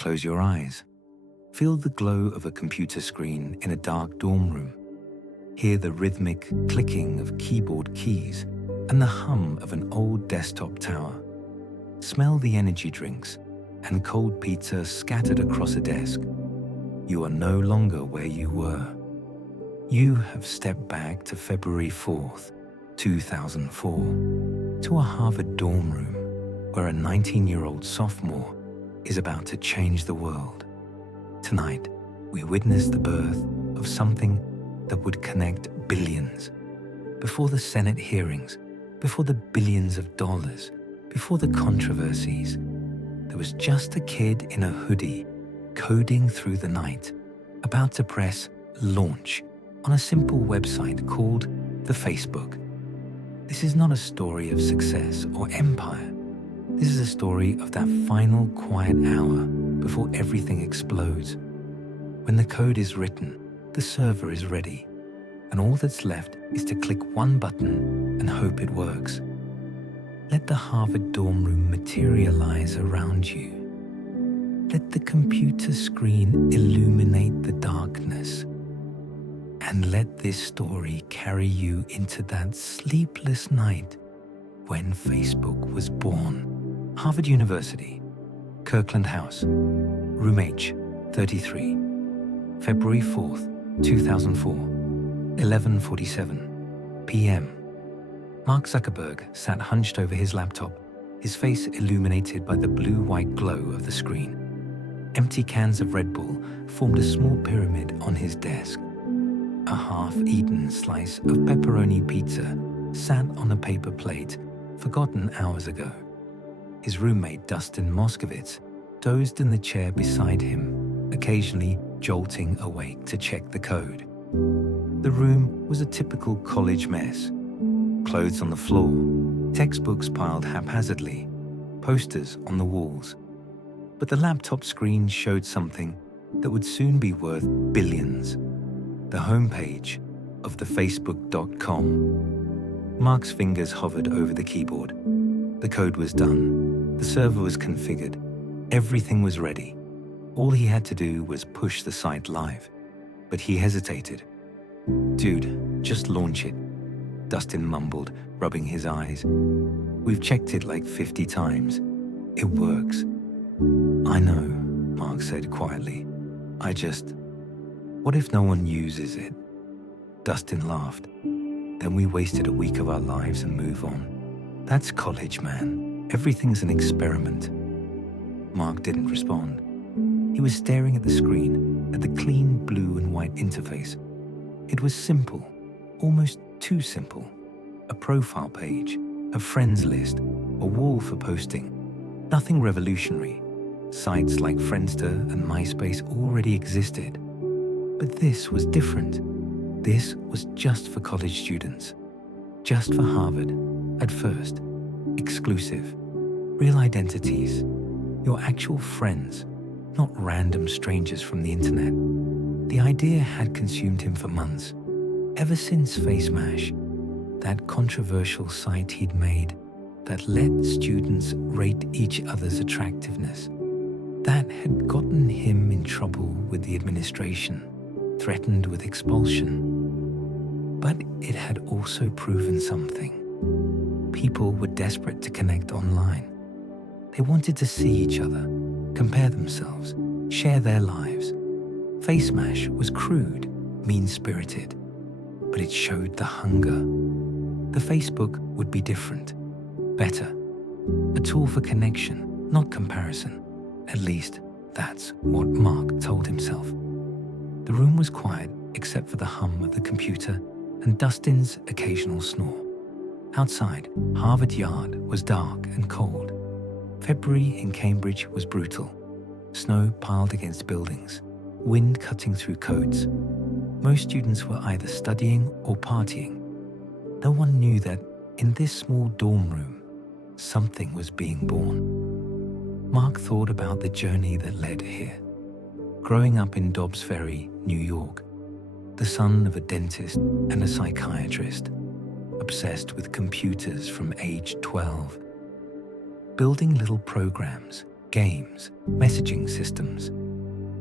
Close your eyes. Feel the glow of a computer screen in a dark dorm room. Hear the rhythmic clicking of keyboard keys and the hum of an old desktop tower. Smell the energy drinks and cold pizza scattered across a desk. You are no longer where you were. You have stepped back to February 4th, 2004, to a Harvard dorm room where a 19-year-old sophomore is about to change the world. Tonight, we witness the birth of something that would connect billions. Before the Senate hearings, before the billions of dollars, before the controversies, there was just a kid in a hoodie coding through the night, about to press launch on a simple website called the Facebook. This is not a story of success or empire. This is a story of that final quiet hour before everything explodes. When the code is written, the server is ready, and all that's left is to click one button and hope it works. Let the Harvard dorm room materialize around you. Let the computer screen illuminate the darkness. And let this story carry you into that sleepless night when Facebook was born. Harvard University, Kirkland House, Room H, 33, February 4th, 2004, 11:47 p.m. Mark Zuckerberg sat hunched over his laptop, his face illuminated by the blue-white glow of the screen. Empty cans of Red Bull formed a small pyramid on his desk. A half-eaten slice of pepperoni pizza sat on a paper plate, forgotten hours ago. His roommate, Dustin Moskovitz, dozed in the chair beside him, occasionally jolting awake to check the code. The room was a typical college mess. Clothes on the floor, textbooks piled haphazardly, posters on the walls. But the laptop screen showed something that would soon be worth billions. The homepage of the Facebook.com. Mark's fingers hovered over the keyboard. The code was done. The server was configured. Everything was ready. All he had to do was push the site live. But he hesitated. "Dude, just launch it," Dustin mumbled, rubbing his eyes. "We've checked it like 50 times. It works." "I know," Mark said quietly. What if no one uses it?" Dustin laughed. "Then we wasted a week of our lives and move on. That's college, man. Everything's an experiment." Mark didn't respond. He was staring at the screen, at the clean blue and white interface. It was simple, almost too simple. A profile page, a friends list, a wall for posting. Nothing revolutionary. Sites like Friendster and MySpace already existed. But this was different. This was just for college students. Just for Harvard, at first. Exclusive. Real identities. Your actual friends, not random strangers from the internet. The idea had consumed him for months. Ever since FaceMash, that controversial site he'd made that let students rate each other's attractiveness. That had gotten him in trouble with the administration, threatened with expulsion. But it had also proven something. People were desperate to connect online. They wanted to see each other, compare themselves, share their lives. FaceMash was crude, mean-spirited, but it showed the hunger. The Facebook would be different, better. A tool for connection, not comparison. At least, that's what Mark told himself. The room was quiet except for the hum of the computer and Dustin's occasional snore. Outside, Harvard Yard was dark and cold. February in Cambridge was brutal. Snow piled against buildings, wind cutting through coats. Most students were either studying or partying. No one knew that in this small dorm room, something was being born. Mark thought about the journey that led here. Growing up in Dobbs Ferry, New York, the son of a dentist and a psychiatrist, obsessed with computers from age 12. Building little programs, games, messaging systems.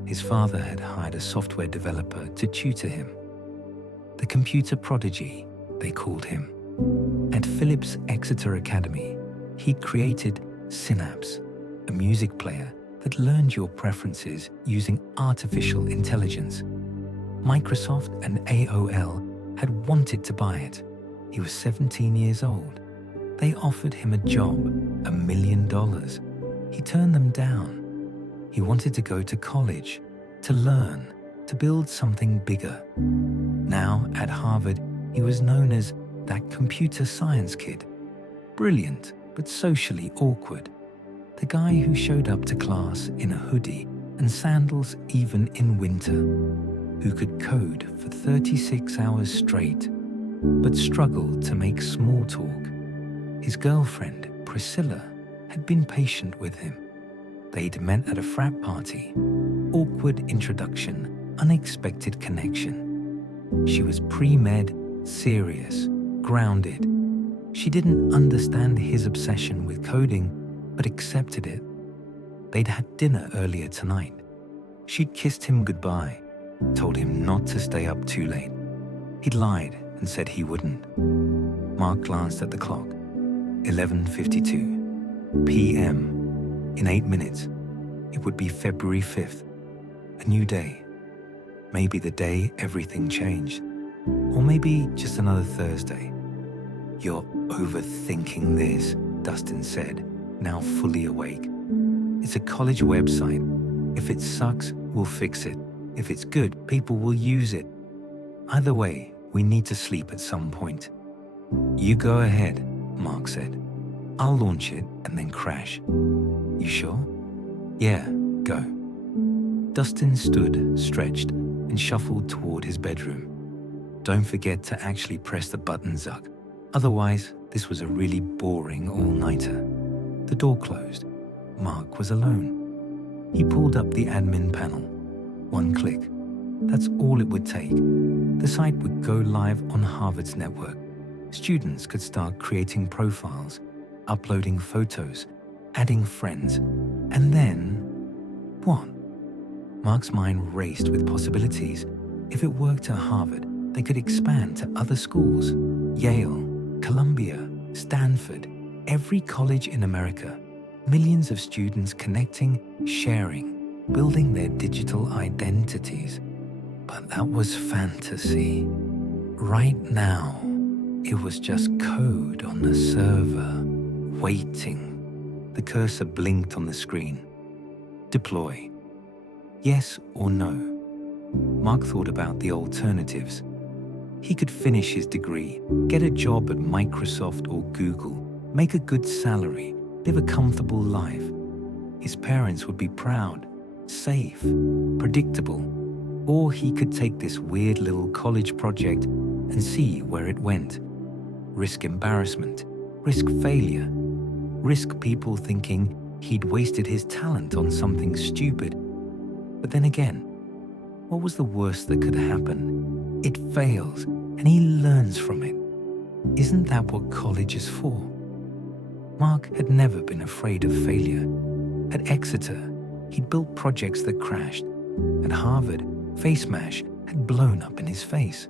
His father had hired a software developer to tutor him. The computer prodigy, they called him. At Phillips Exeter Academy, he'd created Synapse, a music player that learned your preferences using artificial intelligence. Microsoft and AOL had wanted to buy it. He was 17 years old. They offered him a job, $1 million. He turned them down. He wanted to go to college, to learn, to build something bigger. Now, at Harvard, he was known as that computer science kid. Brilliant, but socially awkward. The guy who showed up to class in a hoodie and sandals even in winter, who could code for 36 hours straight, but struggled to make small talk. His girlfriend, Priscilla, had been patient with him. They'd met at a frat party. Awkward introduction, unexpected connection. She was pre-med, serious, grounded. She didn't understand his obsession with coding, but accepted it. They'd had dinner earlier tonight. She'd kissed him goodbye, told him not to stay up too late. He'd lied and said he wouldn't. Mark glanced at the clock. 11:52 p.m. In 8 minutes, it would be February 5th, a new day. Maybe the day everything changed, or maybe just another Thursday. "You're overthinking this," Dustin said, now fully awake. "It's a college website. If it sucks, we'll fix it. If it's good, people will use it. Either way, we need to sleep at some point." "You go ahead," Mark said. "I'll launch it and then crash." "You sure?" "Yeah, go." Dustin stood, stretched, and shuffled toward his bedroom. "Don't forget to actually press the button, Zuck. Otherwise, this was a really boring all-nighter." The door closed. Mark was alone. He pulled up the admin panel. One click. That's all it would take. The site would go live on Harvard's network. Students could start creating profiles, uploading photos, adding friends, and then what? Mark's mind raced with possibilities. If it worked at Harvard, they could expand to other schools. Yale, Columbia, Stanford, every college in America. Millions of students connecting, sharing, building their digital identities. But that was fantasy. Right now, it was just code on the server, waiting. The cursor blinked on the screen. Deploy. Yes or no? Mark thought about the alternatives. He could finish his degree, get a job at Microsoft or Google, make a good salary, live a comfortable life. His parents would be proud, safe, predictable. Or he could take this weird little college project and see where it went. Risk embarrassment, risk failure, risk people thinking he'd wasted his talent on something stupid. But then again, what was the worst that could happen? It fails, and he learns from it. Isn't that what college is for? Mark had never been afraid of failure. At Exeter, he'd built projects that crashed. At Harvard, Face Mash had blown up in his face.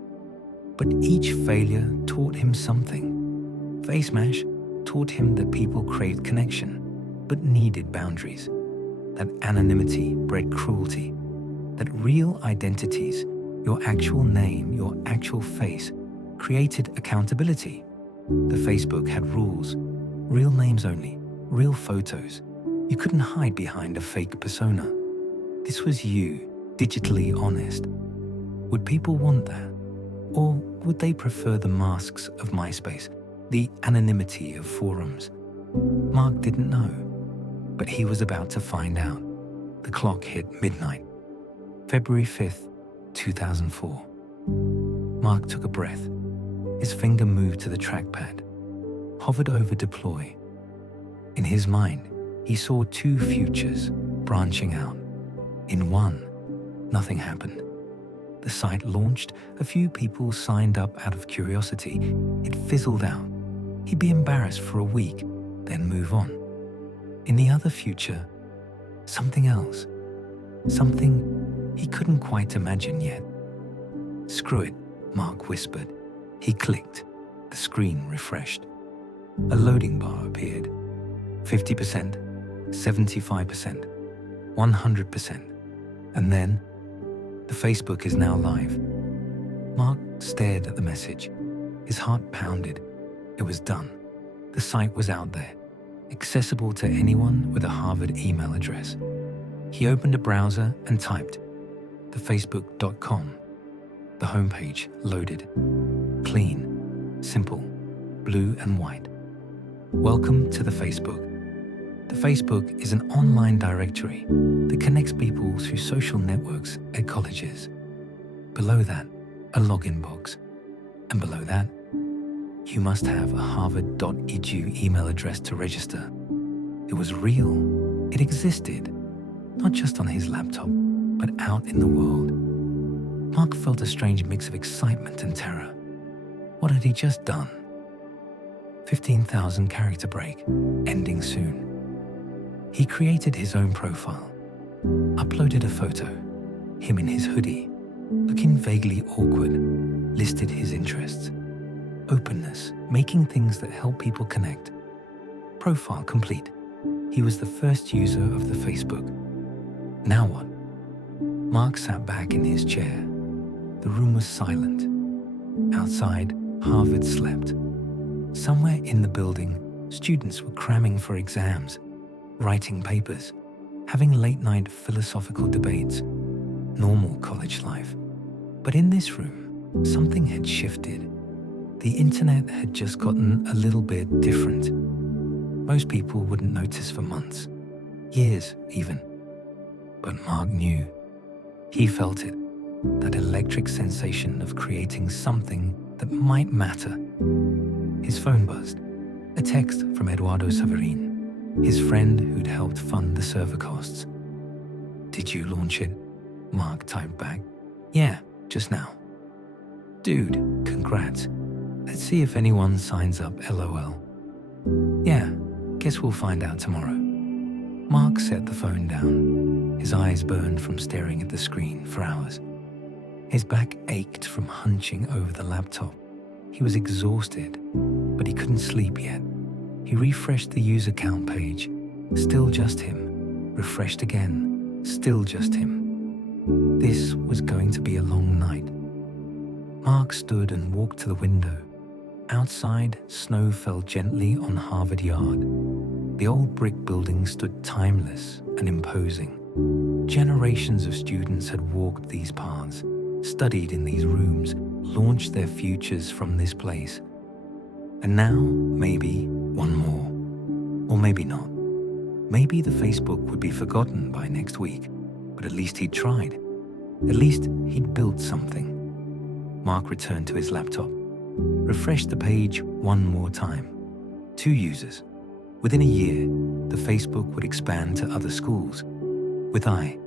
But each failure taught him something. Face Mash taught him that people craved connection, but needed boundaries. That anonymity bred cruelty. That real identities, your actual name, your actual face, created accountability. The Facebook had rules. Real names only, real photos. You couldn't hide behind a fake persona. This was you, digitally honest. Would people want that? Or would they prefer the masks of MySpace, the anonymity of forums? Mark didn't know, but he was about to find out. The clock hit midnight. February 5th, 2004. Mark took a breath. His finger moved to the trackpad, hovered over deploy. In his mind, he saw two futures branching out. In one, nothing happened. The site launched, a few people signed up out of curiosity. It fizzled out. He'd be embarrassed for a week, then move on. In the other future, something else, something he couldn't quite imagine yet. "Screw it," Mark whispered. He clicked. The screen refreshed. A loading bar appeared. 50%, 75%, 100%. And then, "The Facebook is now live." Mark stared at the message. His heart pounded. It was done. The site was out there, accessible to anyone with a Harvard email address. He opened a browser and typed thefacebook.com. The homepage loaded. Clean, simple, blue and white. "Welcome to the Facebook." The Facebook is an online directory that connects people through social networks at colleges. Below that, a login box. And below that, you must have a harvard.edu email address to register. It was real. It existed, not just on his laptop, but out in the world. Mark felt a strange mix of excitement and terror. What had he just done? 15,000 character break, ending soon. He created his own profile, uploaded a photo, him in his hoodie, looking vaguely awkward, listed his interests. Openness, making things that help people connect. Profile complete. He was the first user of the Facebook. Now what? Mark sat back in his chair. The room was silent. Outside, Harvard slept. Somewhere in the building, students were cramming for exams, writing papers, having late-night philosophical debates. Normal college life. But in this room, something had shifted. The internet had just gotten a little bit different. Most people wouldn't notice for months, years even. But Mark knew. He felt it, that electric sensation of creating something that might matter. His phone buzzed, a text from Eduardo Saverin, his friend who'd helped fund the server costs. "Did you launch it?" Mark typed back. "Yeah, just now." "Dude, congrats. Let's see if anyone signs up, LOL." "Yeah, guess we'll find out tomorrow." Mark set the phone down. His eyes burned from staring at the screen for hours. His back ached from hunching over the laptop. He was exhausted, but he couldn't sleep yet. He refreshed the user count page. Still just him. Refreshed again. Still just him. This was going to be a long night. Mark stood and walked to the window. Outside, snow fell gently on Harvard Yard. The old brick building stood timeless and imposing. Generations of students had walked these paths, studied in these rooms, launched their futures from this place. And now, maybe, one more. Or maybe not. Maybe the Facebook would be forgotten by next week, but at least he'd tried. At least he'd built something. Mark returned to his laptop, refreshed the page one more time. 2 users. Within a year, the Facebook would expand to other schools. With I.